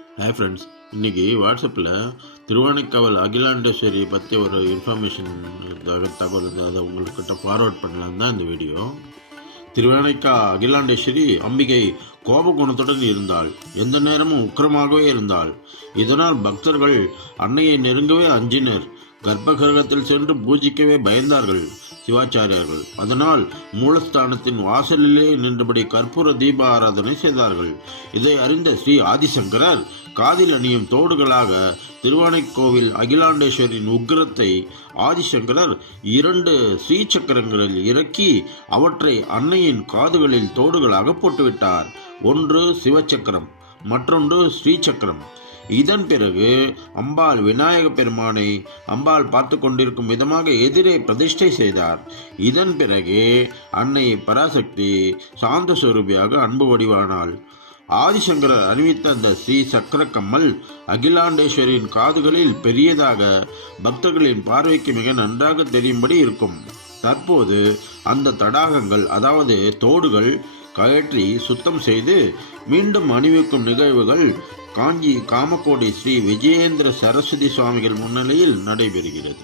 Hi friends, இன்றைக்கி வாட்ஸ்அப்பில் திருவானைக்காவல் அகிலாண்டேஸ்வரி பற்றி ஒரு இன்ஃபர்மேஷன் தகவல் அதை உங்கள்கிட்ட ஃபார்வர்ட் பண்ணலாம் தான் இந்த வீடியோ. திருவானைக்கா அகிலாண்டேஸ்வரி அம்பிகை கோபகுணத்துடன் இருந்தாள். எந்த நேரமும் உக்கிரமாகவே இருந்தாள். இதனால் பக்தர்கள் அன்னையை நெருங்கவே அஞ்சினர். கர்ப்பகிரகத்தில் சென்று பூஜிக்கவே பயந்தார்கள் சிவாச்சாரியார்கள். அதனால் மூலஸ்தானத்தின் வாசலிலே நின்றபடி கற்பூர தீப ஆராதனை செய்தார்கள். இதை அறிந்த ஸ்ரீ ஆதிசங்கரர் காதில் அணியும் தோடுகளாக திருவானைக்கோவில் அகிலாண்டேஸ்வரின் உக்கிரத்தை ஆதிசங்கரர் 2 ஸ்ரீசக்கரங்களில் இறக்கி அவற்றை அன்னையின் காதுகளில் தோடுகளாக போட்டுவிட்டார். ஒன்று சிவச்சக்கரம், மற்றொன்று ஸ்ரீசக்கரம். இதன் பிறகு அம்பாள் விநாயக பெருமானை அம்பாள் பார்த்து கொண்டிருக்கும் விதமாக எதிரே பிரதிஷ்டை செய்தார். இதன் பிறகு அன்னை பராசக்தி சாந்த சுரூபியாக அன்பு வடிவானாள். ஆதிசங்கரர் அறிவித்த அந்த ஸ்ரீ சக்கர கம்மல் அகிலாண்டேஸ்வரியின் காதுகளில் பெரியதாக பக்தர்களின் பார்வைக்கு மிக நன்றாக தெரியும்படி இருக்கும். தற்போது அந்த தடாகங்கள், அதாவது தோடுகள் கழற்றி சுத்தம் செய்து மீண்டும் அணிவிக்கும் நிகழ்வுகள் காஞ்சி காமக்கோடி ஸ்ரீ விஜயேந்திர சரஸ்வதி சுவாமிகள் முன்னிலையில் நடைபெறுகிறது.